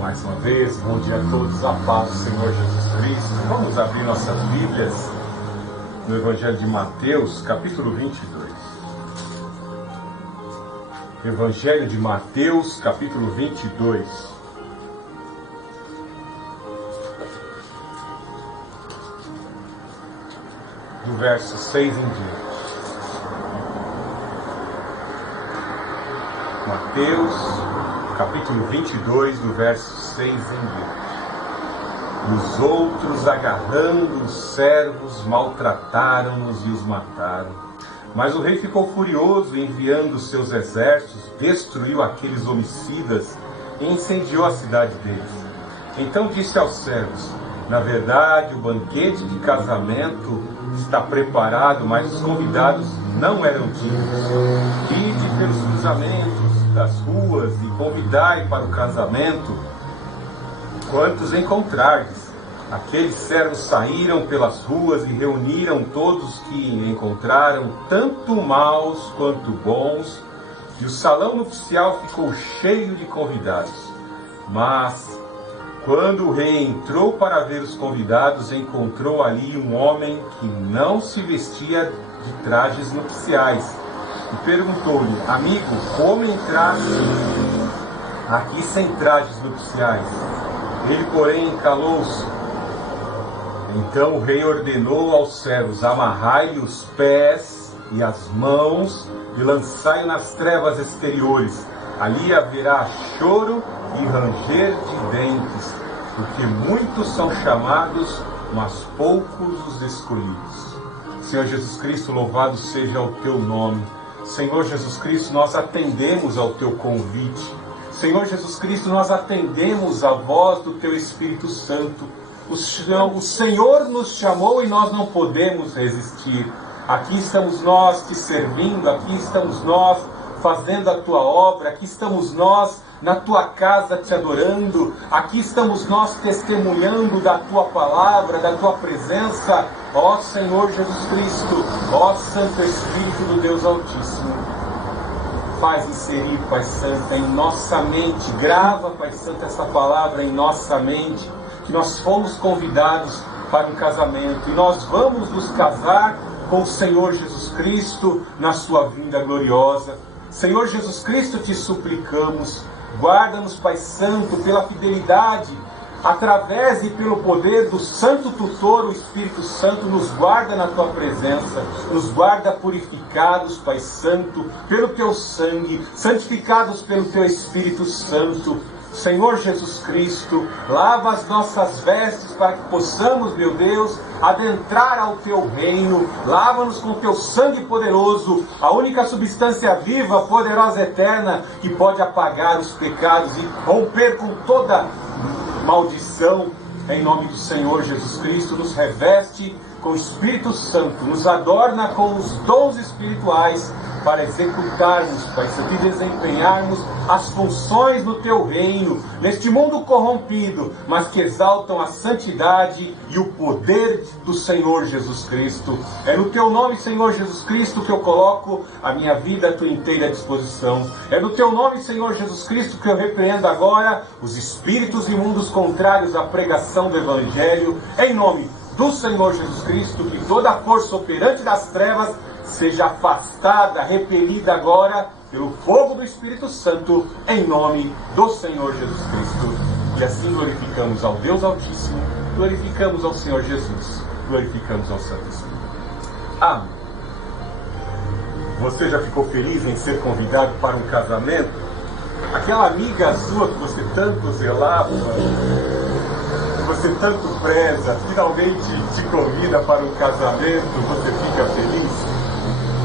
Mais uma vez, bom dia a todos, a paz do Senhor Jesus Cristo. Vamos abrir nossas Bíblias no Evangelho de Mateus, capítulo 22. Evangelho de Mateus, capítulo 22. Do verso 6 em diante. Mateus, capítulo 22, do verso 6 em diante. Os outros, agarrando os servos, maltrataram-nos e os mataram. Mas o rei ficou furioso e, enviando seus exércitos, destruiu aqueles homicidas e incendiou a cidade deles. Então disse aos servos: na verdade, o banquete de casamento está preparado, mas os convidados não eram dignos. Ide pelos cruzamentos das ruas e convidai para o casamento quantos encontrardes. Aqueles servos saíram pelas ruas e reuniram todos que encontraram, tanto maus quanto bons, e o salão nupcial ficou cheio de convidados. Mas, quando o rei entrou para ver os convidados, encontrou ali um homem que não se vestia de trajes nupciais, e perguntou-lhe: amigo, como entraste aqui sem trajes nupciais? Ele, porém, calou-se. Então o rei ordenou aos servos: amarrai-lhe os pés e as mãos e lançai-o nas trevas exteriores. Ali haverá choro e ranger de dentes, porque muitos são chamados, mas poucos os escolhidos. Senhor Jesus Cristo, louvado seja o teu nome. Senhor Jesus Cristo, nós atendemos ao teu convite. Senhor Jesus Cristo, nós atendemos a voz do teu Espírito Santo. O Senhor nos chamou e nós não podemos resistir. Aqui estamos nós te servindo, aqui estamos nós fazendo a tua obra, aqui estamos nós na tua casa te adorando, aqui estamos nós testemunhando da tua palavra, da tua presença, ó Senhor Jesus Cristo, ó Santo Espírito do Deus Altíssimo. Faz inserir, Pai Santo, em nossa mente, grava, Pai Santo, essa palavra em nossa mente, que nós fomos convidados para um casamento e nós vamos nos casar com o Senhor Jesus Cristo na sua vinda gloriosa. Senhor Jesus Cristo, te suplicamos, guarda-nos, Pai Santo, pela fidelidade, através e pelo poder do Santo Tutor, o Espírito Santo, nos guarda na tua presença, nos guarda purificados, Pai Santo, pelo teu sangue, santificados pelo teu Espírito Santo. Senhor Jesus Cristo, lava as nossas vestes para que possamos, meu Deus, adentrar ao teu reino. Lava-nos com teu sangue poderoso, a única substância viva, poderosa, eterna, que pode apagar os pecados e romper com toda maldição. Em nome do Senhor Jesus Cristo, nos reveste com o Espírito Santo, nos adorna com os dons espirituais para executarmos, Pai Santo, e desempenharmos as funções do teu reino, neste mundo corrompido, mas que exaltam a santidade e o poder do Senhor Jesus Cristo. É no teu nome, Senhor Jesus Cristo, que eu coloco a minha vida à tua inteira disposição. É no teu nome, Senhor Jesus Cristo, que eu repreendo agora os espíritos imundos contrários à pregação do Evangelho, em nome do Senhor Jesus Cristo, que toda a força operante das trevas seja afastada, repelida agora pelo fogo do Espírito Santo, em nome do Senhor Jesus Cristo. E assim glorificamos ao Deus Altíssimo, glorificamos ao Senhor Jesus, glorificamos ao Santo Espírito. Amém. Você já ficou feliz em ser convidado para um casamento? Aquela amiga sua que você tanto zelava, que você tanto preza, finalmente te convida para um casamento, você fica feliz?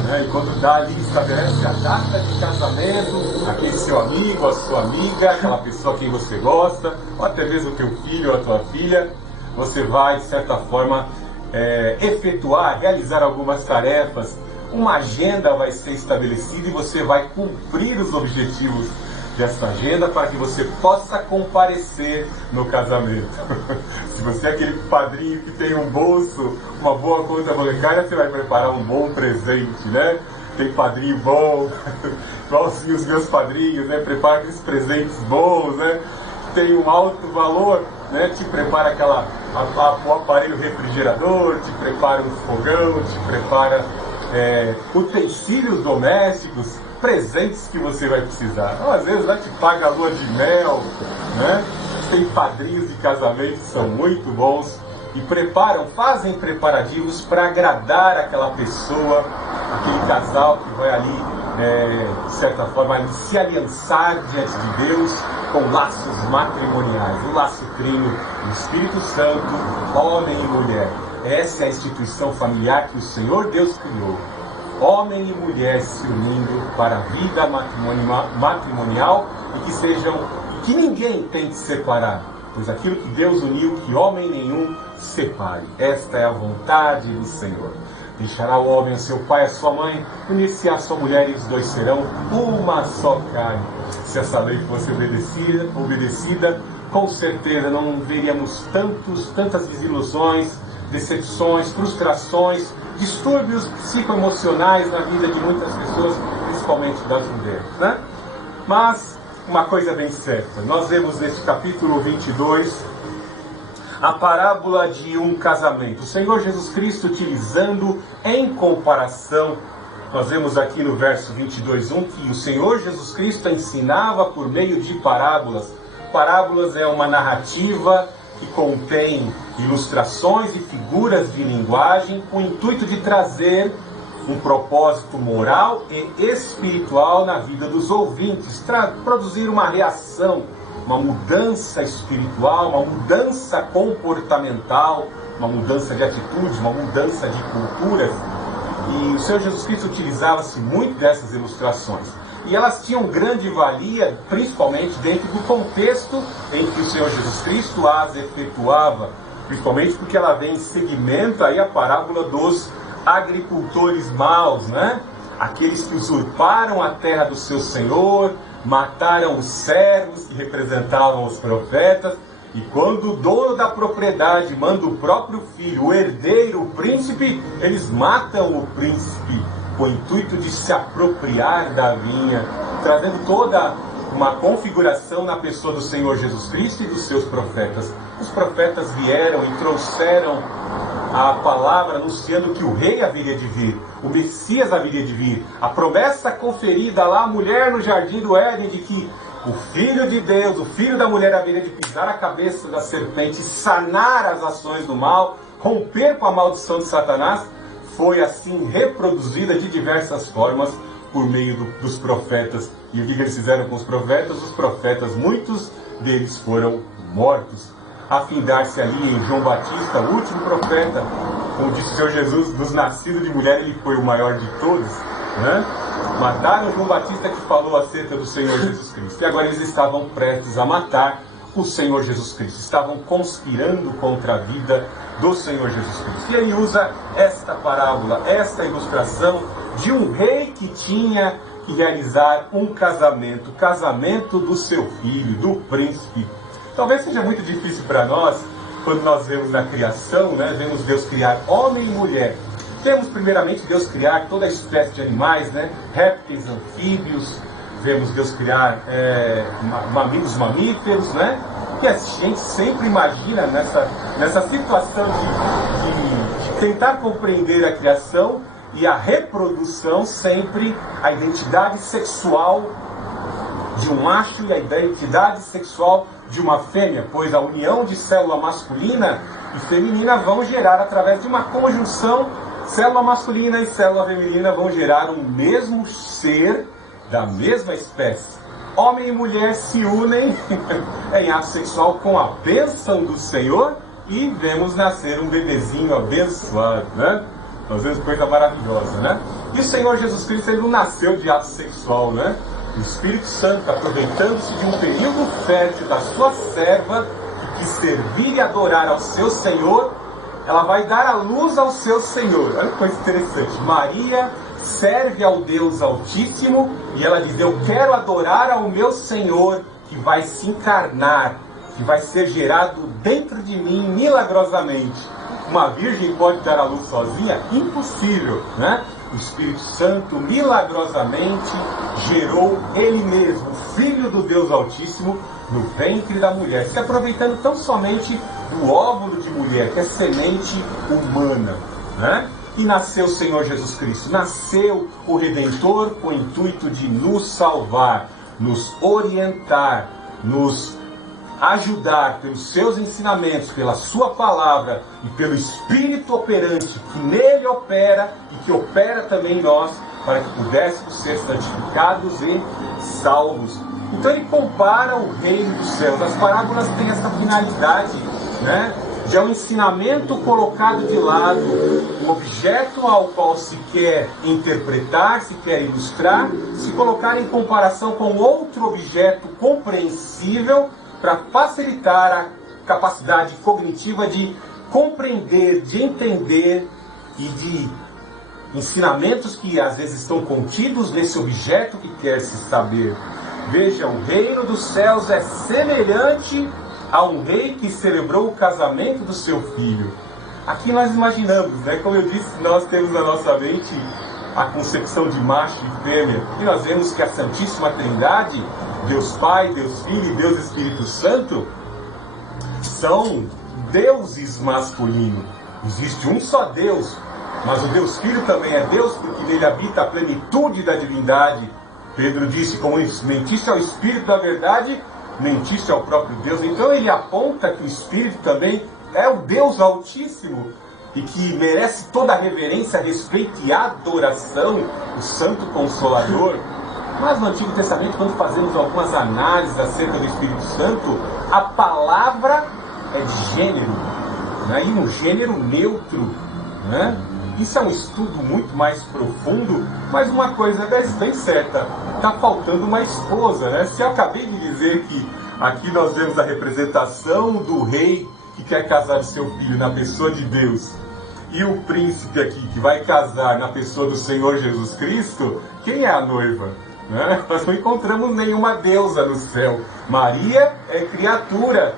E quando dá ali, estabelece a data de casamento, aquele seu amigo, a sua amiga, aquela pessoa a quem você gosta, ou até mesmo o teu filho ou a tua filha, você vai, de certa forma, efetuar, realizar algumas tarefas, uma agenda vai ser estabelecida e você vai cumprir os objetivos dessa agenda para que você possa comparecer no casamento. Se você é aquele padrinho que tem um bolso, uma boa conta bancária, você vai preparar um bom presente, né? Tem padrinho bom, igual assim os meus padrinhos, né? Prepara aqueles presentes bons, né? tem um alto valor, né? Te prepara o aparelho refrigerador, te prepara um fogão, te prepara utensílios domésticos, presentes que você vai precisar. Ou, às vezes lá te paga a lua de mel, né? Tem padrinhos de casamento que são muito bons e fazem preparativos para agradar aquela pessoa, aquele casal que vai ali, de certa forma, se aliançar diante de Deus com laços matrimoniais, o laço trino, o Espírito Santo, homem e mulher. Essa é a instituição familiar que o Senhor Deus criou. Homem e mulher se unindo para a vida matrimonial e que ninguém tem que separar, pois aquilo que Deus uniu, que homem nenhum separe. Esta é a vontade do Senhor. Deixará o homem a seu pai e a sua mãe, unir-se à sua mulher, e os dois serão uma só carne. Se essa lei fosse obedecida, com certeza não veríamos tantas desilusões, decepções, frustrações, distúrbios psicoemocionais na vida de muitas pessoas, principalmente das mulheres, né? Mas uma coisa bem certa, nós vemos neste capítulo 22 a parábola de um casamento. O Senhor Jesus Cristo utilizando em comparação, nós vemos aqui no verso 22:1 que o Senhor Jesus Cristo ensinava por meio de parábolas. Parábolas é uma narrativa que contém ilustrações e figuras de linguagem com o intuito de trazer um propósito moral e espiritual na vida dos ouvintes, produzir uma reação, uma mudança espiritual, uma mudança comportamental, uma mudança de atitude, uma mudança de culturas. E o Senhor Jesus Cristo utilizava-se muito dessas ilustrações. E elas tinham grande valia, principalmente dentro do contexto em que o Senhor Jesus Cristo as efetuava, principalmente porque ela vem em seguimento aí a parábola dos agricultores maus, né? Aqueles que usurparam a terra do seu Senhor, mataram os servos que representavam os profetas, e quando o dono da propriedade manda o próprio filho, o herdeiro, o príncipe, eles matam o príncipe com o intuito de se apropriar da vinha, trazendo toda uma configuração na pessoa do Senhor Jesus Cristo e dos seus profetas. Os profetas vieram e trouxeram a palavra anunciando que o rei haveria de vir, o Messias haveria de vir, a promessa conferida lá à mulher no jardim do Éden de que o Filho de Deus, o Filho da mulher haveria de pisar a cabeça da serpente, sanar as ações do mal, romper com a maldição de Satanás, foi assim reproduzida de diversas formas por meio dos profetas. E o que eles fizeram com os profetas? Os profetas, muitos deles foram mortos. A findar-se ali em João Batista, o último profeta, como disse o Senhor Jesus, dos nascidos de mulher, ele foi o maior de todos, né? Mataram João Batista, que falou acerca do Senhor Jesus Cristo. E agora eles estavam prestes a matar o Senhor Jesus Cristo. Estavam conspirando contra a vida do Senhor Jesus Cristo. E ele usa esta parábola, esta ilustração de um rei que tinha que realizar um casamento, o casamento do seu filho, do príncipe. Talvez seja muito difícil para nós, quando nós vemos na criação, né? Vemos Deus criar homem e mulher. Vemos primeiramente Deus criar toda a espécie de animais, né? Répteis, anfíbios. Vemos Deus criar os mamíferos, né? E a gente sempre imagina nessa situação de tentar compreender a criação e a reprodução, sempre a identidade sexual de um macho e a identidade sexual de uma fêmea, pois a união de célula masculina e feminina vão gerar, através de uma conjunção, célula masculina e célula feminina vão gerar um mesmo ser da mesma espécie. Homem e mulher se unem em ato sexual com a bênção do Senhor e vemos nascer um bebezinho abençoado, né? Às vezes coisa maravilhosa, né? E o Senhor Jesus Cristo, ele não nasceu de ato sexual, né? O Espírito Santo, aproveitando-se de um período fértil da sua serva, que quis servir e adorar ao seu Senhor, ela vai dar a luz ao seu Senhor. Olha que coisa interessante. Maria serve ao Deus Altíssimo e ela diz: eu quero adorar ao meu Senhor, que vai se encarnar, que vai ser gerado dentro de mim milagrosamente. Uma virgem pode dar a luz sozinha? Impossível, né? O Espírito Santo milagrosamente gerou Ele mesmo, o Filho do Deus Altíssimo no ventre da mulher, se aproveitando tão somente do óvulo de mulher, que é semente humana, né? E nasceu o Senhor Jesus Cristo, nasceu o Redentor com o intuito de nos salvar, nos orientar, nos ajudar pelos seus ensinamentos, pela sua palavra e pelo Espírito operante que nele opera e que opera também em nós, para que pudéssemos ser santificados e salvos. Então ele compara o reino dos céus. As parábolas têm essa finalidade, né? De um ensinamento colocado de lado, um objeto ao qual se quer interpretar, se quer ilustrar, se colocar em comparação com outro objeto compreensível, para facilitar a capacidade cognitiva de compreender, de entender e de ensinamentos que às vezes estão contidos nesse objeto que quer se saber. Veja, o reino dos céus é semelhante a um rei que celebrou o casamento do seu filho. Aqui nós imaginamos, né? Como eu disse, nós temos na nossa mente a concepção de macho e fêmea, e nós vemos que a Santíssima Trindade, Deus Pai, Deus Filho e Deus Espírito Santo, são deuses masculinos. Existe um só Deus, mas o Deus Filho também é Deus, porque nele habita a plenitude da divindade. Pedro disse, como mentiste ao Espírito da verdade, mentiste ao próprio Deus. Então ele aponta que o Espírito também é o Deus Altíssimo e que merece toda a reverência, respeito e adoração, o Santo Consolador. Mas no Antigo Testamento, quando fazemos algumas análises acerca do Espírito Santo, a palavra é de gênero, né? E um gênero neutro, né? Isso é um estudo muito mais profundo, mas uma coisa é bem certa, está faltando uma esposa, né? Se eu acabei de dizer que aqui nós vemos a representação do rei que quer casar seu filho na pessoa de Deus, e o príncipe aqui que vai casar na pessoa do Senhor Jesus Cristo, quem é a noiva? Né? Nós não encontramos nenhuma deusa no céu. Maria é criatura.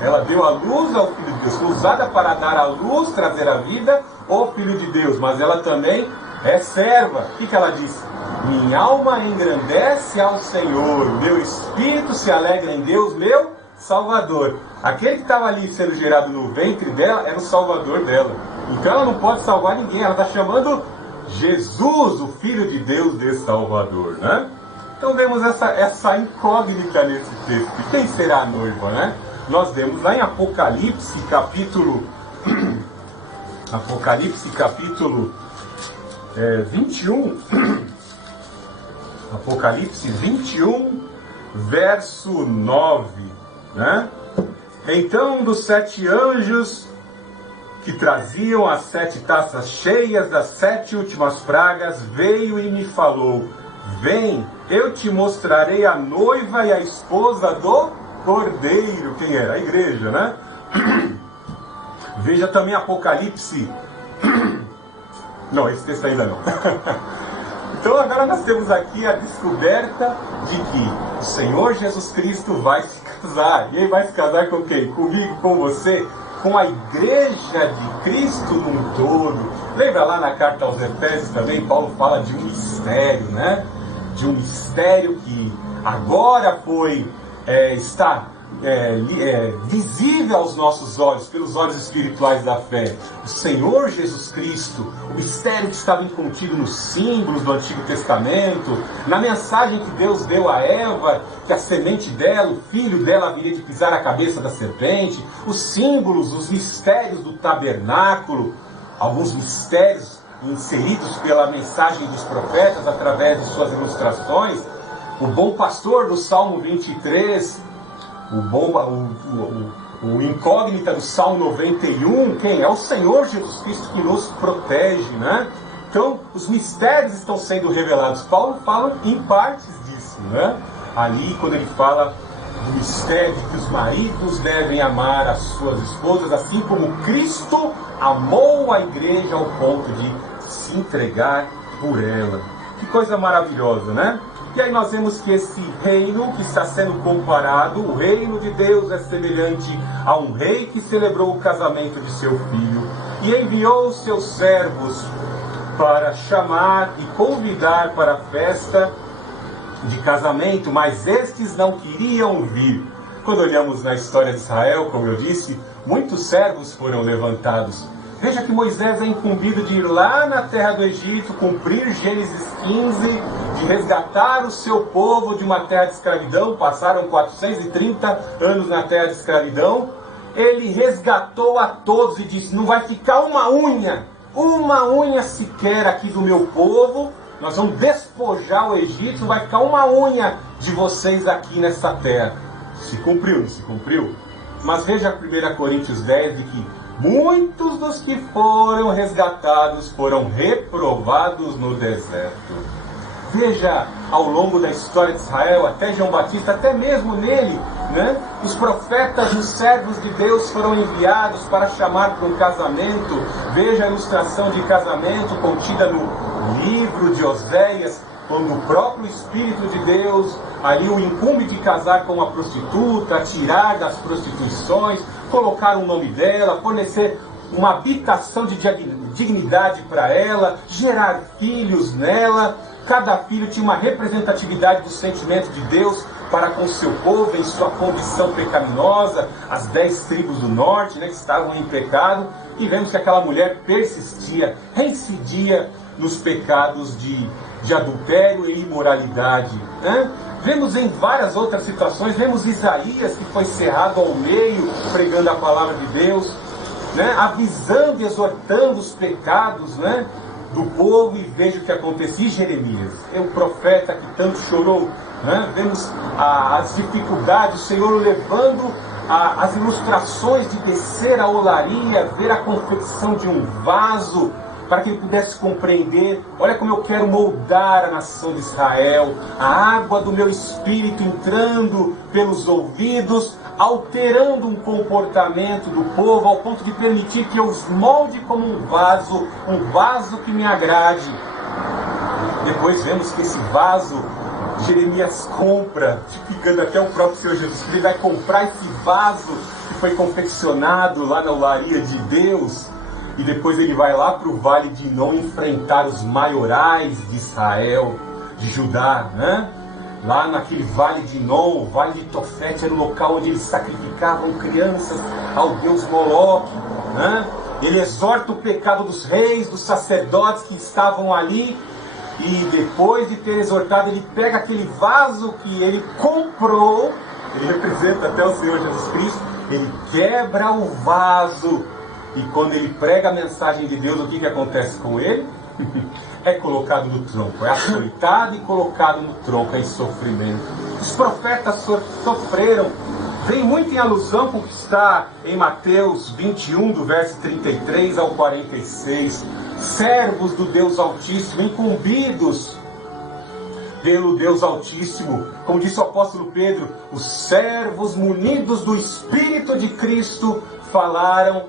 Ela deu a luz ao Filho de Deus, foi usada para dar a luz, trazer a vida ao Filho de Deus, mas ela também é serva. O que ela disse? Minha alma engrandece ao Senhor, meu espírito se alegra em Deus, meu Salvador. Aquele que estava ali sendo gerado no ventre dela era o Salvador dela. Então ela não pode salvar ninguém, ela está chamando Jesus, o Filho de Deus de Salvador, né? Então vemos essa incógnita nesse texto. E quem será a noiva, né? Nós vemos lá em Apocalipse, capítulo 21, Apocalipse 21, verso 9, né? Então, um dos 7 anjos que traziam as 7 taças cheias das 7 últimas pragas, veio e me falou: vem, eu te mostrarei a noiva e a esposa do Cordeiro. Quem era? A igreja, né? Veja também Apocalipse. Não, esse texto ainda não. Então agora nós temos aqui a descoberta de que o Senhor Jesus Cristo vai se casar. E ele vai se casar com quem? Comigo, com você, com a igreja de Cristo num todo. Lembra lá na carta aos Efésios também, Paulo fala de um mistério, né? De um mistério que agora está visível aos nossos olhos, pelos olhos espirituais da fé. O Senhor Jesus Cristo, o mistério que estava contido nos símbolos do Antigo Testamento, na mensagem que Deus deu a Eva, que a semente dela, o filho dela haveria de pisar a cabeça da serpente, os símbolos, os mistérios do tabernáculo, alguns mistérios inseridos pela mensagem dos profetas através de suas ilustrações, o bom pastor do Salmo 23, o incógnita do Salmo 91, quem? É o Senhor Jesus Cristo que nos protege, né? Então, os mistérios estão sendo revelados. Paulo fala em partes disso, né? Ali, quando ele fala do mistério de que os maridos devem amar as suas esposas, assim como Cristo amou a igreja ao ponto de se entregar por ela. Que coisa maravilhosa, né? E aí nós vemos que esse reino que está sendo comparado, o reino de Deus é semelhante a um rei que celebrou o casamento de seu filho e enviou os seus servos para chamar e convidar para a festa de casamento, mas estes não queriam vir. Quando olhamos na história de Israel, como eu disse, muitos servos foram levantados. Veja que Moisés é incumbido de ir lá na terra do Egito, cumprir Gênesis 15, de resgatar o seu povo de uma terra de escravidão. Passaram 430 anos na terra de escravidão. Ele resgatou a todos e disse: não vai ficar uma unha sequer aqui do meu povo. Nós vamos despojar o Egito, não vai ficar uma unha de vocês aqui nessa terra. Se cumpriu, não se cumpriu? Mas veja 1 Coríntios 10, de que muitos dos que foram resgatados foram reprovados no deserto. Veja, ao longo da história de Israel, até João Batista, até mesmo nele, né? Os profetas, os servos de Deus foram enviados para chamar para um casamento. Veja a ilustração de casamento contida no livro de Oséias, quando o próprio Espírito de Deus ali o incumbe de casar com uma prostituta, tirar das prostituições, colocar o nome dela, fornecer uma habitação de dignidade para ela, gerar filhos nela. Cada filho tinha uma representatividade do sentimento de Deus para com o seu povo, em sua condição pecaminosa, as 10 tribos do norte, né, que estavam em pecado, e vemos que aquela mulher persistia, reincidia nos pecados de adultério e imoralidade, né? Vemos em várias outras situações, vemos Isaías, que foi cerrado ao meio, pregando a palavra de Deus, né? Avisando e exortando os pecados, né, do povo, e veja o que acontecia. Jeremias, é o profeta que tanto chorou, né? Vemos as dificuldades, o Senhor levando as ilustrações de descer a olaria, ver a confecção de um vaso, para que ele pudesse compreender: olha como eu quero moldar a nação de Israel, a água do meu espírito entrando pelos ouvidos, alterando um comportamento do povo, ao ponto de permitir que eu os molde como um vaso que me agrade. Depois vemos que esse vaso, Jeremias compra, ficando até o próprio Senhor Jesus Cristo, ele vai comprar esse vaso que foi confeccionado lá na olaria de Deus, e depois ele vai lá para o vale de Inom enfrentar os maiorais de Israel, de Judá, né? Lá naquele vale de Inom, o vale de Tofete, era o local onde eles sacrificavam crianças ao deus Moloque, né? Ele exorta o pecado dos reis, dos sacerdotes que estavam ali, e depois de ter exortado, ele pega aquele vaso que ele comprou, ele representa até o Senhor Jesus Cristo, ele quebra o vaso, e quando ele prega a mensagem de Deus, o que acontece com ele? É colocado no tronco, é açoitado e colocado no tronco, é em sofrimento. Os profetas sofreram. Vem muito em alusão com o que está em Mateus 21, do verso 33 ao 46. Servos do Deus Altíssimo, incumbidos pelo Deus Altíssimo. Como disse o apóstolo Pedro, os servos munidos do Espírito de Cristo falaram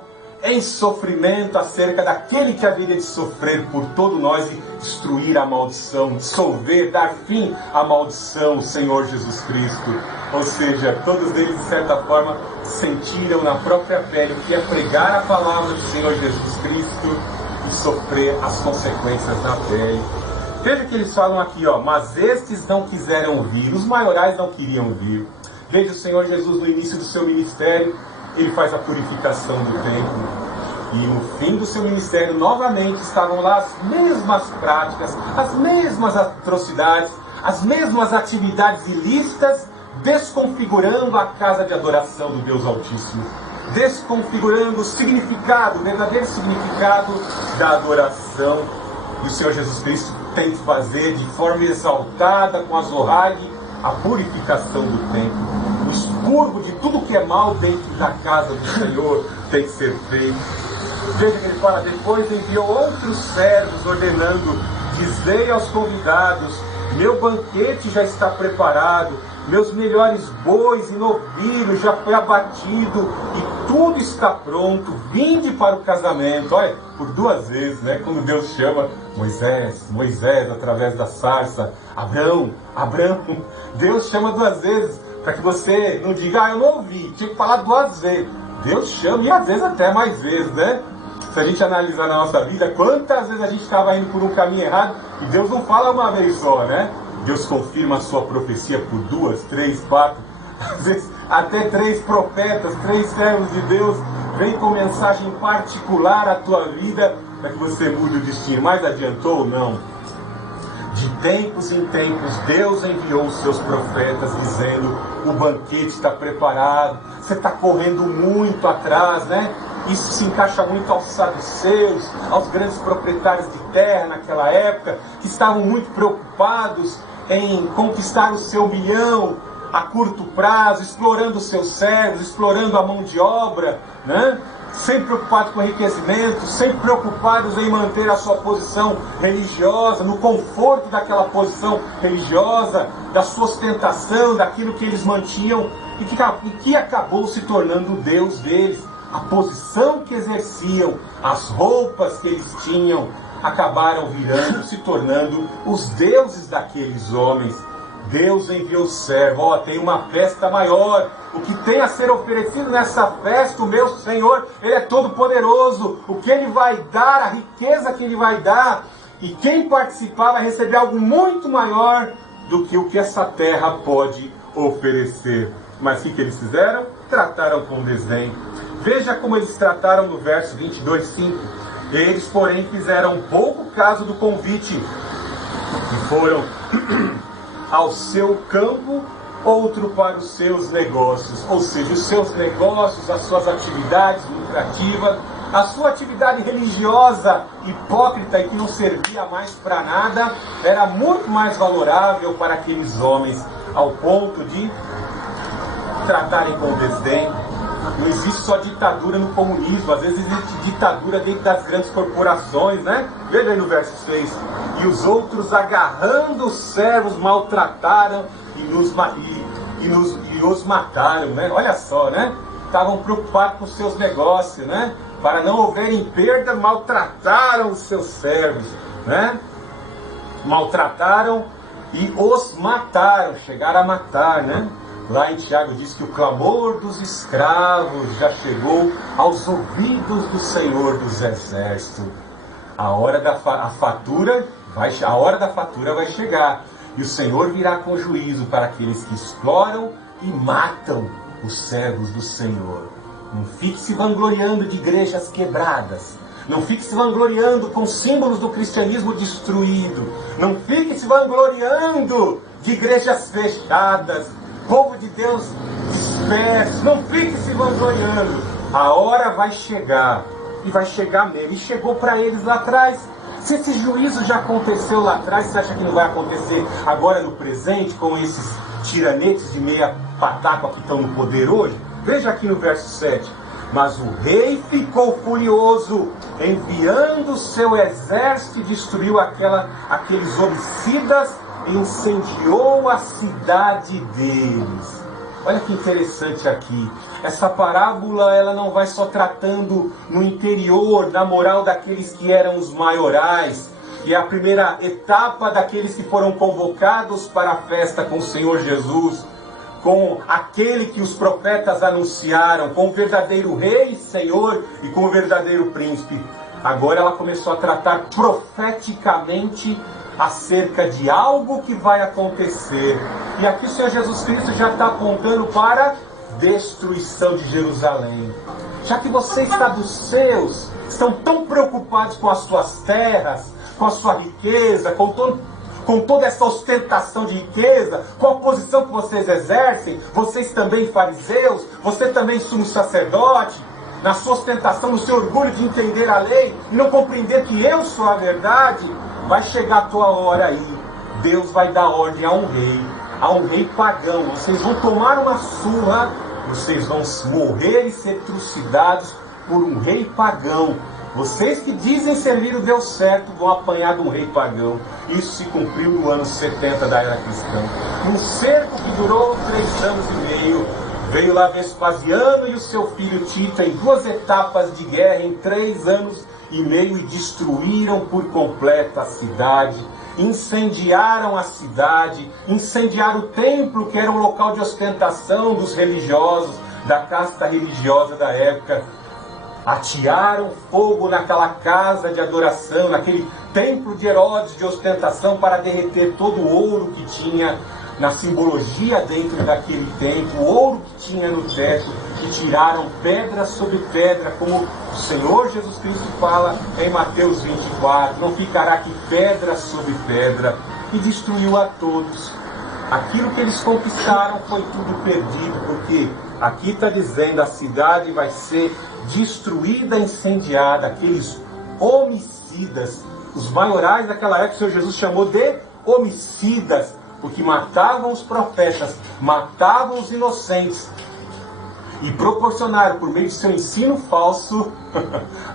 em sofrimento acerca daquele que haveria de sofrer por todos nós e destruir a maldição, dissolver, dar fim à maldição, o Senhor Jesus Cristo. Ou seja, todos eles, de certa forma, sentiram na própria pele o que é pregar a palavra do Senhor Jesus Cristo e sofrer as consequências na pele. Veja que eles falam aqui, ó: mas estes não quiseram vir, os maiorais não queriam vir. Veja o Senhor Jesus no início do seu ministério, ele faz a purificação do templo. E no fim do seu ministério, novamente, estavam lá as mesmas práticas, as mesmas atrocidades, as mesmas atividades ilícitas, desconfigurando a casa de adoração do Deus Altíssimo. Desconfigurando o significado, o verdadeiro significado da adoração. E o Senhor Jesus Cristo tem que fazer de forma exaltada, com a Zohag, a purificação do templo. O expurgo de tudo que é mal dentro da casa do Senhor tem que ser feito. Veja que ele fala: depois enviou outros servos, ordenando: dizei aos convidados, meu banquete já está preparado, meus melhores bois e novilhos já foi abatido, e tudo está pronto, vinde para o casamento. Olha, por 2 vezes, né? Quando Deus chama Moisés, através da sarça, Abraão, Deus chama 2 vezes, para que você não diga: eu não ouvi, tinha que falar 2 vezes. Deus chama, e às vezes até mais vezes, né? Se a gente analisar na nossa vida, quantas vezes a gente estava indo por um caminho errado, e Deus não fala uma vez só, né? Deus confirma a sua profecia por 2, 3, 4, às vezes até 3 profetas, 3 servos de Deus, vem com mensagem particular à tua vida, para que você mude o destino. Mas adiantou? Não. De tempos em tempos, Deus enviou os seus profetas dizendo: o banquete está preparado, você está correndo muito atrás, né? Isso se encaixa muito aos saduceus, aos grandes proprietários de terra naquela época, que estavam muito preocupados em conquistar o seu milhão a curto prazo, explorando os seus servos, explorando a mão de obra, né? Sempre preocupados com o enriquecimento, sempre preocupados em manter a sua posição religiosa, no conforto daquela posição religiosa, da sua ostentação, daquilo que eles mantinham e que acabou se tornando o Deus deles. A posição que exerciam, as roupas que eles tinham, acabaram virando, se tornando os deuses daqueles homens. Deus enviou o servo: tem uma festa maior, o que tem a ser oferecido nessa festa, o meu Senhor, Ele é todo poderoso, o que Ele vai dar, a riqueza que Ele vai dar, e quem participar vai receber algo muito maior do que o que essa terra pode oferecer. Mas o que eles fizeram? Trataram com desdém. Veja como eles trataram no verso 22:5. Eles, porém, fizeram pouco caso do convite, e foram ao seu campo, outro para os seus negócios. Ou seja, os seus negócios, as suas atividades lucrativas, a sua atividade religiosa hipócrita e que não servia mais para nada, era muito mais valorável para aqueles homens, ao ponto de tratarem com desdém. Não existe só ditadura no comunismo, às vezes existe ditadura dentro das grandes corporações, né? Veja aí no verso 6. E os outros, agarrando os servos, maltrataram e os mataram, né? Olha só, né? Estavam preocupados com os seus negócios, né? Para não houverem perda, maltrataram os seus servos, né? Maltrataram e os mataram, chegaram a matar, né? Lá em Tiago diz que o clamor dos escravos já chegou aos ouvidos do Senhor dos Exércitos. A hora da fatura vai chegar. E o Senhor virá com juízo para aqueles que exploram e matam os servos do Senhor. Não fique se vangloriando de igrejas quebradas. Não fique se vangloriando com símbolos do cristianismo destruído. Não fique se vangloriando de igrejas fechadas. Povo de Deus disperso, não fique se vangloriando. A hora vai chegar, e vai chegar mesmo, e chegou para eles lá atrás. Se esse juízo já aconteceu lá atrás, você acha que não vai acontecer agora no presente, com esses tiranetes de meia pataca que estão no poder hoje? Veja aqui no verso 7. Mas o rei ficou furioso, enviando o seu exército e destruiu aqueles homicidas, incendiou a cidade deles. Olha que interessante aqui. Essa parábola, ela não vai só tratando no interior, na moral daqueles que eram os maiorais, e a primeira etapa daqueles que foram convocados para a festa com o Senhor Jesus, com aquele que os profetas anunciaram, com o verdadeiro rei, Senhor, e com o verdadeiro príncipe. Agora ela começou a tratar profeticamente acerca de algo que vai acontecer. E aqui o Senhor Jesus Cristo já está apontando para a destruição de Jerusalém. Já que você está dos seus, estão tão preocupados com as suas terras, com a sua riqueza, com toda essa ostentação de riqueza, com a posição que vocês exercem, vocês também fariseus, você também sumo sacerdote, na sua ostentação, no seu orgulho de entender a lei, e não compreender que eu sou a verdade, vai chegar a tua hora aí. Deus vai dar ordem a um rei pagão. Vocês vão tomar uma surra, vocês vão morrer e ser trucidados por um rei pagão. Vocês que dizem servir o Deus certo vão apanhar de um rei pagão. Isso se cumpriu no ano 70 da era cristã. Um cerco que durou 3 anos e meio. Veio lá Vespasiano e o seu filho Tito em 2 etapas de guerra em 3 anos e meio e destruíram por completo a cidade, incendiaram a cidade, incendiaram o templo, que era um local de ostentação dos religiosos, da casta religiosa da época. Atearam fogo naquela casa de adoração, naquele templo de Herodes de ostentação para derreter todo o ouro que tinha na simbologia dentro daquele templo, o ouro que tinha no teto, e tiraram pedra sobre pedra, como o Senhor Jesus Cristo fala em Mateus 24, não ficará aqui pedra sobre pedra, e destruiu a todos. Aquilo que eles conquistaram foi tudo perdido, porque aqui está dizendo, a cidade vai ser destruída, incendiada. Aqueles homicidas, os maiorais daquela época, o Senhor Jesus chamou de homicidas, porque matavam os profetas, matavam os inocentes, e proporcionaram, por meio de seu ensino falso,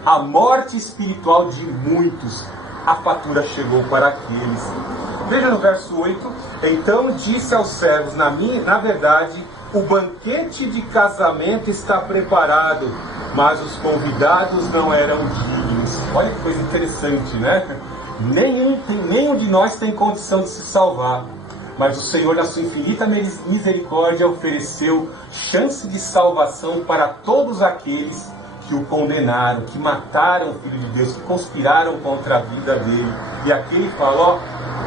a morte espiritual de muitos. A fatura chegou para aqueles. Veja no verso 8, então disse aos servos, na verdade, o banquete de casamento está preparado, mas os convidados não eram dignos. Olha que coisa interessante, né? Nenhum de nós tem condição de se salvar, mas o Senhor, na sua infinita misericórdia, ofereceu chance de salvação para todos aqueles que o condenaram, que mataram o Filho de Deus, que conspiraram contra a vida dele. E aqui ele fala, ó,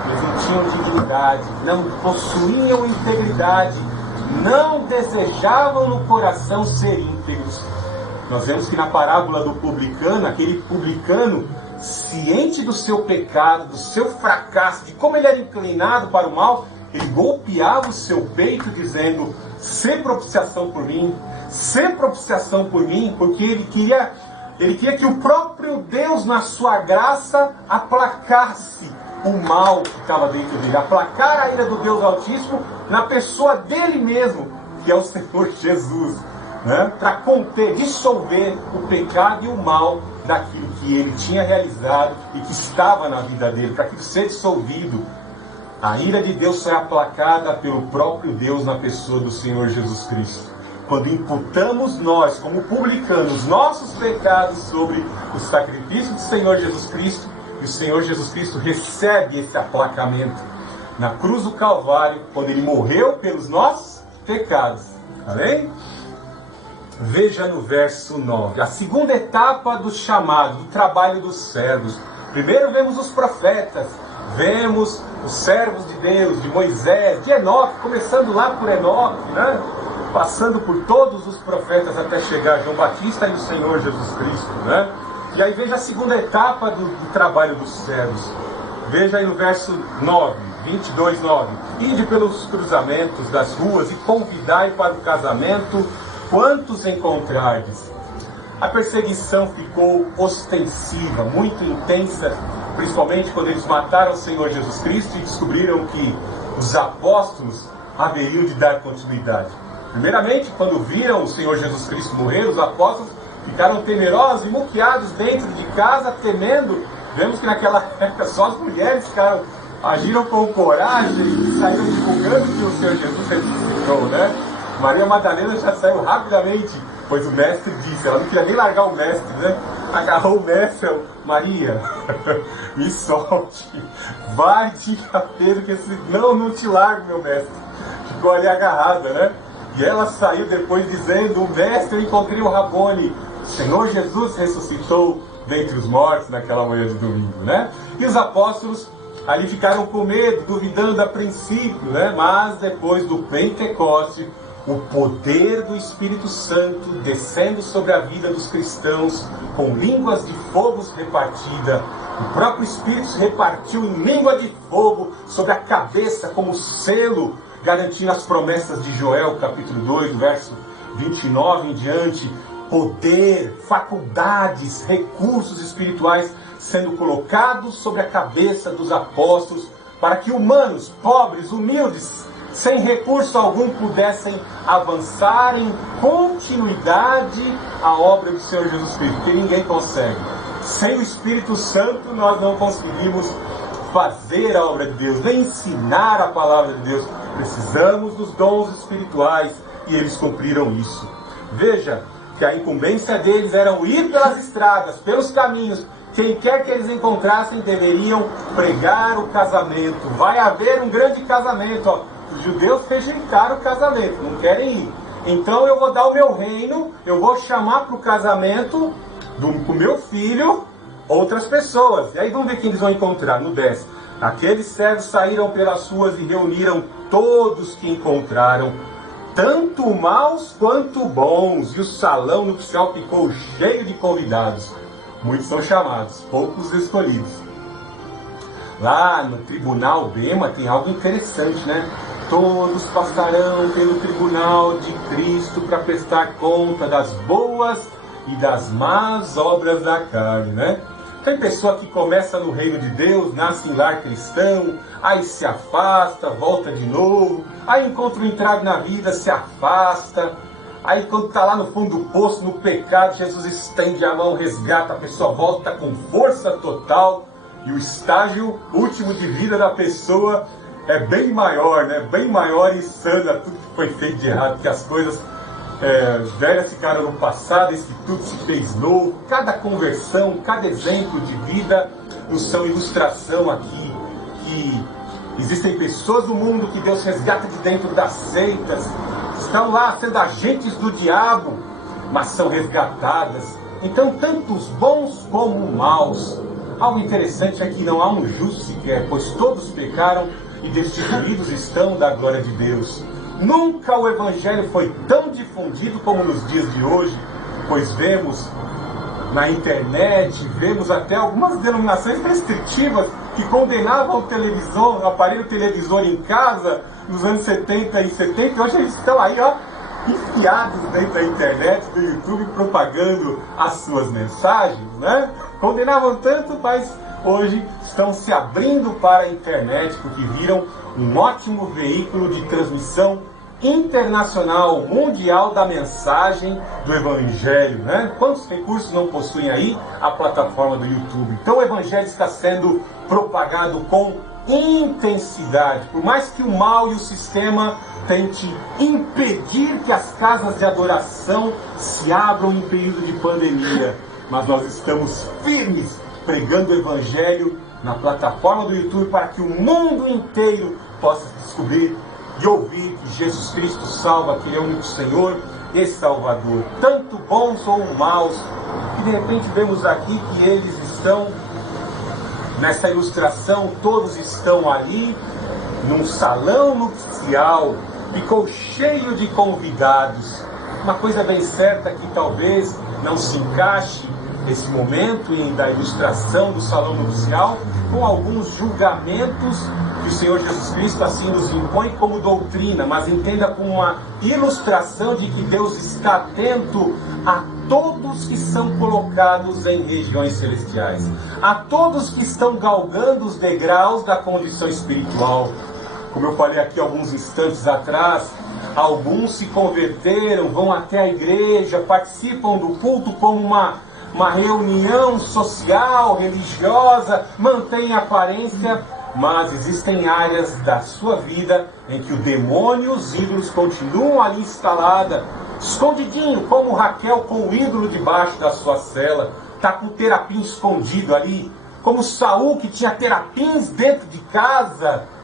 eles não tinham dignidade, não possuíam integridade, não desejavam no coração ser íntegros. Nós vemos que na parábola do publicano, aquele publicano, ciente do seu pecado, do seu fracasso, de como ele era inclinado para o mal, ele golpeava o seu peito dizendo, "Sê propiciação por mim, sê propiciação por mim", porque ele queria que o próprio Deus, na sua graça, aplacasse o mal que estava dentro dele, aplacar a ira do Deus Altíssimo na pessoa dele mesmo, que é o Senhor Jesus, né? Para conter, dissolver o pecado e o mal daquilo que ele tinha realizado e que estava na vida dele, para aquilo ser dissolvido. A ira de Deus foi aplacada pelo próprio Deus na pessoa do Senhor Jesus Cristo. Quando imputamos nós, como publicanos, nossos pecados sobre o sacrifício do Senhor Jesus Cristo, e o Senhor Jesus Cristo recebe esse aplacamento na cruz do Calvário, quando ele morreu pelos nossos pecados. Amém? Veja no verso 9, a segunda etapa do chamado, do trabalho dos servos. Primeiro vemos os profetas, vemos os servos de Deus, de Moisés, de Enoque, começando lá por Enoque, né? Passando por todos os profetas até chegar a João Batista e o Senhor Jesus Cristo, né? E aí veja a segunda etapa do trabalho dos servos. Veja aí no verso 9, 22, 9. Ide pelos cruzamentos das ruas e convidai para o casamento quantos encontrardes. A perseguição ficou ostensiva, muito intensa, principalmente quando eles mataram o Senhor Jesus Cristo e descobriram que os apóstolos haveriam de dar continuidade. Primeiramente, quando viram o Senhor Jesus Cristo morrer, os apóstolos ficaram temerosos e muqueados dentro de casa, temendo. Vemos que naquela época só as mulheres agiram com coragem e saíram divulgando que o Senhor Jesus ressuscitou, né? Maria Madalena já saiu rapidamente, pois o mestre disse, ela não queria nem largar o mestre, né? Agarrou o mestre, Maria, me solte, vai, diga a Pedro que não te largo, meu mestre. Ficou ali agarrada, né? E ela saiu depois dizendo, o mestre, eu encontrei o Rabone, o Senhor Jesus ressuscitou dentre os mortos naquela manhã de domingo, né? E os apóstolos ali ficaram com medo, duvidando a princípio, né? Mas depois do Pentecoste, o poder do Espírito Santo descendo sobre a vida dos cristãos, com línguas de fogo repartida, o próprio Espírito se repartiu em língua de fogo sobre a cabeça, como selo, garantindo as promessas de Joel, capítulo 2, verso 29 em diante. Poder, faculdades, recursos espirituais sendo colocados sobre a cabeça dos apóstolos, para que humanos, pobres, humildes, sem recurso algum, pudessem avançar em continuidade à obra do Senhor Jesus Cristo, porque ninguém consegue. Sem o Espírito Santo nós não conseguimos fazer a obra de Deus, nem ensinar a palavra de Deus. Precisamos dos dons espirituais e eles cumpriram isso. Veja que a incumbência deles era ir pelas estradas, pelos caminhos. Quem quer que eles encontrassem deveriam pregar o casamento. Vai haver um grande casamento. Ó. Os judeus rejeitaram o casamento, não querem ir. Então eu vou dar o meu reino, eu vou chamar para o casamento do meu filho outras pessoas. E aí vamos ver quem eles vão encontrar no 10. Aqueles servos saíram pelas ruas e reuniram todos que encontraram, tanto maus quanto bons, e o salão nupcial ficou cheio de convidados. Muitos são chamados, poucos escolhidos. Lá no tribunal Bema tem algo interessante, né? Todos passarão pelo tribunal de Cristo para prestar conta das boas e das más obras da carne, né? Tem pessoa que começa no reino de Deus, nasce em lar cristão, aí se afasta, volta de novo, aí encontra um entrave na vida, se afasta, aí quando está lá no fundo do poço, no pecado, Jesus estende a mão, resgata, a pessoa volta com força total, e o estágio último de vida da pessoa é bem maior, né? Bem maior e sana tudo que foi feito de errado, que as coisas velhas ficaram no passado, esse tudo se fez novo. Cada conversão, cada exemplo de vida nos são ilustração aqui, que existem pessoas no mundo que Deus resgata de dentro das seitas, estão lá sendo agentes do diabo, mas são resgatadas. Então, tanto os bons como os maus. Algo interessante é que não há um justo sequer, pois todos pecaram e destituídos estão da glória de Deus. Nunca o Evangelho foi tão difundido como nos dias de hoje, pois vemos na internet, vemos até algumas denominações restritivas que condenavam o aparelho televisor em casa nos anos 70 e 70, e hoje eles estão aí, ó, enfiados dentro da internet, do YouTube, propagando as suas mensagens, né? Condenavam tanto, mas hoje estão se abrindo para a internet, porque viram um ótimo veículo de transmissão internacional, mundial da mensagem do Evangelho, né? Quantos recursos não possuem aí a plataforma do YouTube? Então o Evangelho está sendo propagado com intensidade, por mais que o mal e o sistema tente impedir que as casas de adoração se abram em período de pandemia, mas nós estamos firmes pregando o Evangelho na plataforma do YouTube para que o mundo inteiro possa descobrir e ouvir que Jesus Cristo salva, que Ele é o único Senhor e Salvador, tanto bons ou maus. E de repente vemos aqui que eles estão, nessa ilustração, todos estão ali, num salão nupcial, ficou cheio de convidados. Uma coisa bem certa que talvez não se encaixe esse momento da ilustração do salão nupcial com alguns julgamentos que o Senhor Jesus Cristo assim nos impõe como doutrina, mas entenda como uma ilustração de que Deus está atento a todos que são colocados em regiões celestiais, a todos que estão galgando os degraus da condição espiritual. Como eu falei aqui alguns instantes atrás, alguns se converteram, vão até a igreja, participam do culto como uma reunião social, religiosa, mantém aparência, mas existem áreas da sua vida em que o demônio e os ídolos continuam ali instalada, escondidinho, como Raquel com o ídolo debaixo da sua cela, está com o terapim escondido ali, como Saul que tinha terapins dentro de casa,